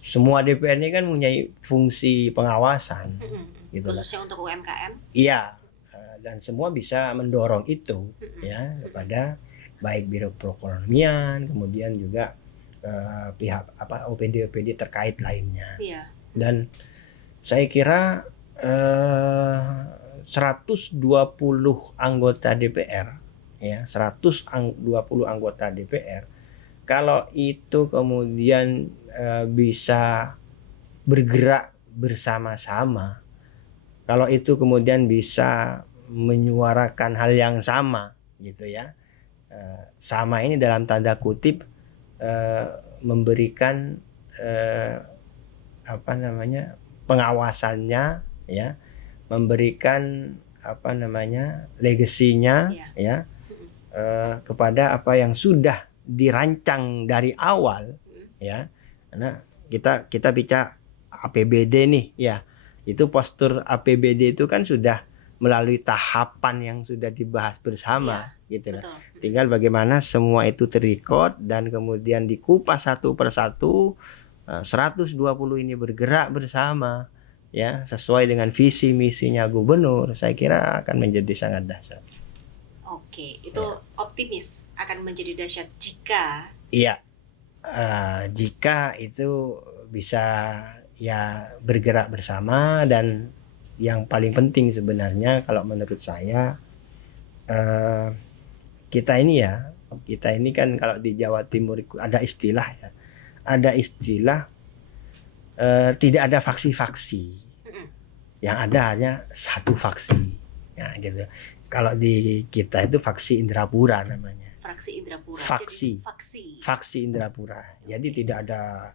semua DPR ini kan mempunyai fungsi pengawasan, gitu lah. Khususnya untuk UMKM. Iya, dan semua bisa mendorong itu ya kepada baik Biro Perekonomian, kemudian juga pihak OPD terkait lainnya. Iya. Dan saya kira 120 anggota DPR ya, 120 anggota DPR, kalau itu kemudian bisa bergerak bersama-sama, kalau itu kemudian bisa menyuarakan hal yang sama gitu ya, sama ini dalam tanda kutip memberikan pengawasannya ya, memberikan legasinya ya, kepada apa yang sudah dirancang dari awal ya. Karena kita bicara APBD nih ya, itu postur APBD itu kan sudah melalui tahapan yang sudah dibahas bersama gitu lah. Tinggal bagaimana semua itu terrecord dan kemudian dikupas satu persatu, 120 ini bergerak bersama ya, sesuai dengan visi misinya gubernur. Saya kira akan menjadi sangat dahsyat. Oke, itu optimis akan menjadi dahsyat jika jika itu bisa ya bergerak bersama. Dan yang paling penting sebenarnya kalau menurut saya, kita ini kan kalau di Jawa Timur ada istilah tidak ada faksi-faksi, yang ada hanya satu faksi ya gitu. Kalau di kita itu faksi Indrapura namanya. Fraksi Indrapura. Faksi Indrapura. Jadi tidak ada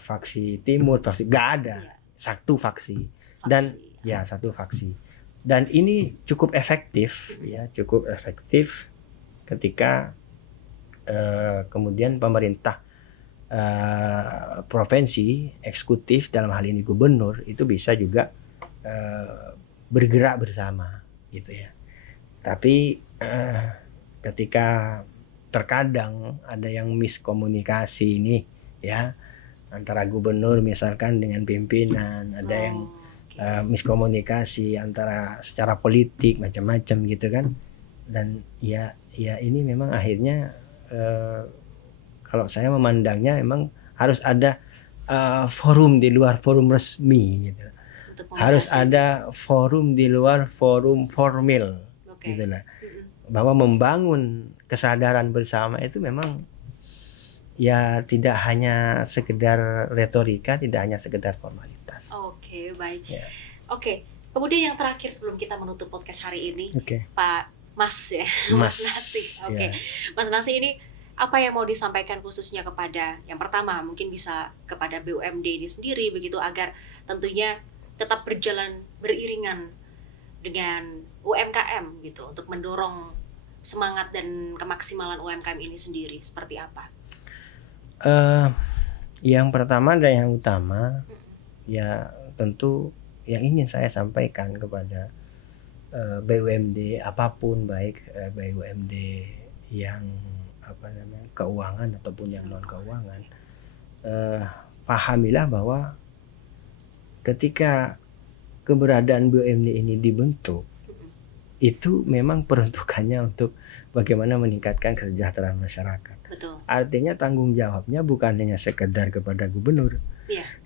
faksi Timur, faksi, nggak ada, satu faksi. Dan ya satu faksi. Dan ini cukup efektif ketika kemudian pemerintah provinsi, eksekutif dalam hal ini gubernur, itu bisa juga bergerak bersama gitu ya. Tapi ketika terkadang ada yang miskomunikasi ini ya, antara gubernur misalkan dengan pimpinan, ada yang miskomunikasi antara secara politik macam-macam gitu kan. Dan ya ini memang akhirnya kalau saya memandangnya memang harus ada forum di luar forum resmi gitu. Harus ada forum di luar forum formal gitu lah. Bahwa membangun kesadaran bersama itu memang ya tidak hanya sekedar retorika, tidak hanya sekedar formalitas. Oke, baik. Ya. Oke, kemudian yang terakhir sebelum kita menutup podcast hari ini, Pak Mas ya, Mas Nasi. Oke. Mas Nasi, ini apa yang mau disampaikan khususnya kepada, yang pertama mungkin bisa kepada BUMD ini sendiri begitu, agar tentunya tetap berjalan beriringan dengan UMKM gitu, untuk mendorong semangat dan kemaksimalan UMKM ini sendiri, seperti apa? Yang pertama dan yang utama ya tentu yang ingin saya sampaikan kepada BUMD apapun, baik BUMD yang keuangan ataupun yang non keuangan, pahamilah bahwa ketika keberadaan BUMD ini dibentuk, itu memang peruntukannya untuk bagaimana meningkatkan kesejahteraan masyarakat. Betul. Artinya tanggung jawabnya bukan hanya sekedar kepada gubernur,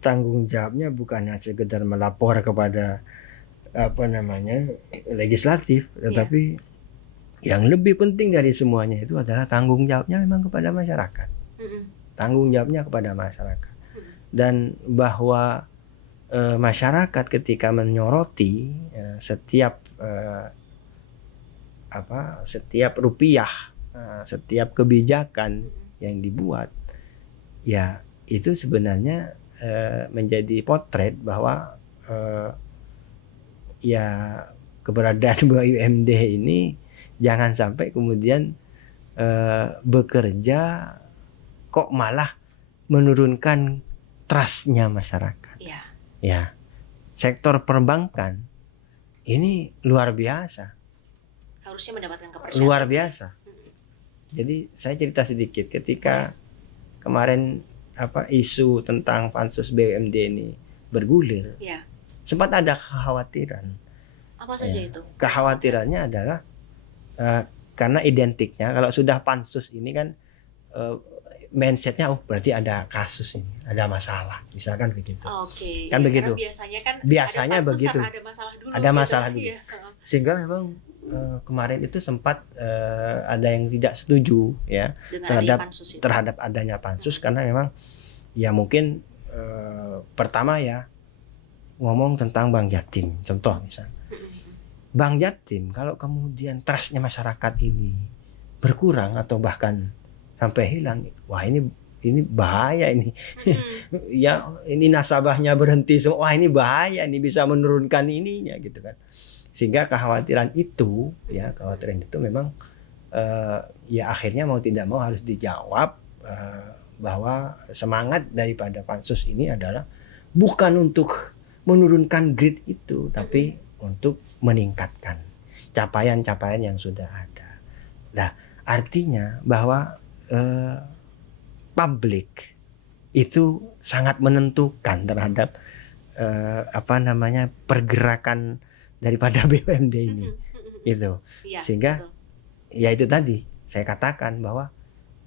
tanggung jawabnya bukan hanya sekedar melapor kepada legislatif, tetapi yang lebih penting dari semuanya itu adalah tanggung jawabnya memang kepada masyarakat. tanggung jawabnya kepada masyarakat. Dan bahwa masyarakat ketika menyoroti setiap rupiah, setiap kebijakan yang dibuat, ya itu sebenarnya menjadi potret bahwa ya keberadaan BUMD ini jangan sampai kemudian bekerja kok malah menurunkan trustnya masyarakat. Iya. Ya, sektor perbankan ini luar biasa, Harusnya mendapatkan kepercayaan. luar biasa. Jadi saya cerita sedikit ketika kemarin isu tentang pansus BUMD ini bergulir, Ya. sempat ada kekhawatiran. Apa saja Ya. itu? Kekhawatirannya adalah karena identiknya kalau sudah pansus ini kan mindsetnya berarti ada kasus ini, ada masalah, misalkan begitu. Oke. Kan ya, begitu. Karena Biasanya ada pansus begitu. karena ada masalah dulu. Ada masalah dulu. Iya. Sehingga memang kemarin itu sempat ada yang tidak setuju ya Dengan terhadap adanya pansus itu. terhadap adanya pansus karena memang ya mungkin pertama ya ngomong tentang Bank Jatim, contoh misalnya Bank Jatim, kalau kemudian trustnya masyarakat ini berkurang atau bahkan sampai hilang, wah ini bahaya ini. Ya ini nasabahnya berhenti semua, wah ini bahaya, ini bisa menurunkan ininya gitu kan. Sehingga kekhawatiran itu memang ya akhirnya mau tidak mau harus dijawab bahwa semangat daripada pansus ini adalah bukan untuk menurunkan grade itu, tapi untuk meningkatkan capaian-capaian yang sudah ada. Nah, artinya bahwa publik itu sangat menentukan terhadap pergerakan daripada BUMD ini. Itu. Iya, Sehingga betul. ya itu tadi saya katakan bahwa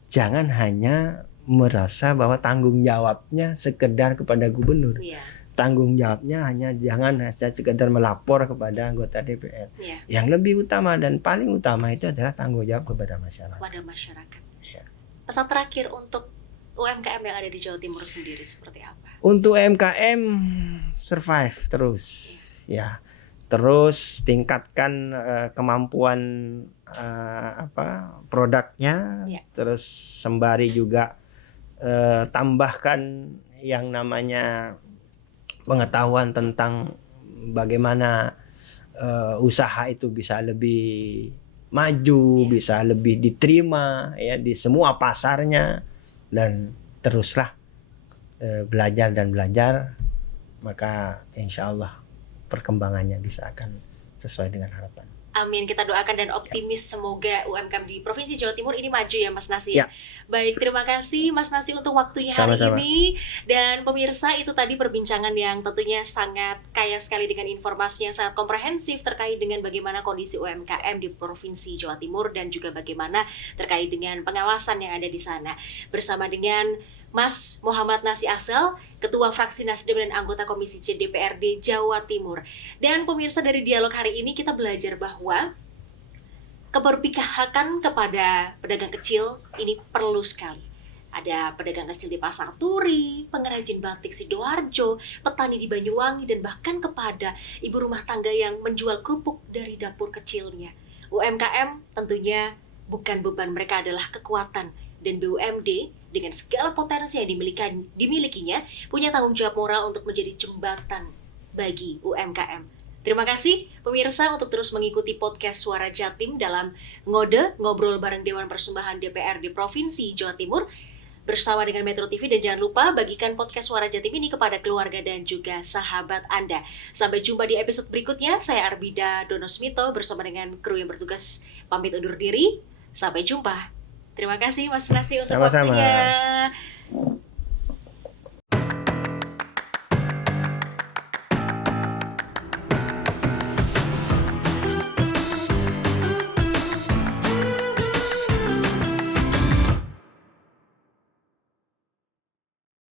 jangan hanya merasa bahwa tanggung jawabnya sekedar kepada gubernur. Iya. Tanggung jawabnya jangan hanya sekedar melapor kepada anggota DPR. Iya. Yang lebih utama dan paling utama itu adalah tanggung jawab kepada masyarakat. Kepada masyarakat. Iya. Pesan terakhir untuk UMKM yang ada di Jawa Timur sendiri seperti apa? Untuk UMKM survive terus, ya. Terus tingkatkan kemampuan produknya, Ya. terus sembari juga tambahkan yang namanya pengetahuan tentang bagaimana usaha itu bisa lebih maju, bisa lebih diterima ya di semua pasarnya, dan teruslah belajar dan belajar, maka insya Allah perkembangannya bisa akan sesuai dengan harapan. Amin, kita doakan dan optimis semoga UMKM di Provinsi Jawa Timur ini maju ya Mas Nasi. Ya. Baik, terima kasih Mas Nasi untuk waktunya hari Sama-sama. ini. Dan pemirsa, itu tadi perbincangan yang tentunya sangat kaya sekali dengan informasi yang sangat komprehensif terkait dengan bagaimana kondisi UMKM di Provinsi Jawa Timur dan juga bagaimana terkait dengan pengawasan yang ada di sana. Bersama dengan Mas Muhammad Nasi Asel, Ketua Fraksi Nasdem dan anggota Komisi C DPRD Jawa Timur. Dan pemirsa, dari dialog hari ini kita belajar bahwa keberpihakan kepada pedagang kecil ini perlu sekali. Ada pedagang kecil di Pasar Turi, pengrajin batik Sidoarjo, petani di Banyuwangi, dan bahkan kepada ibu rumah tangga yang menjual kerupuk dari dapur kecilnya. UMKM tentunya bukan beban, mereka adalah kekuatan. Dan BUMD dengan segala potensi yang dimilikinya punya tanggung jawab moral untuk menjadi jembatan bagi UMKM. Terima kasih pemirsa untuk terus mengikuti podcast Suara Jatim dalam ngobrol bareng Dewan Persembahan DPRD Provinsi Jawa Timur bersama dengan Metro TV, dan jangan lupa bagikan podcast Suara Jatim ini kepada keluarga dan juga sahabat Anda. Sampai jumpa di episode berikutnya. Saya Arbida Donosmito bersama dengan kru yang bertugas pamit undur diri. Sampai jumpa. Terima kasih Mas Nasi untuk Sama-sama. waktunya.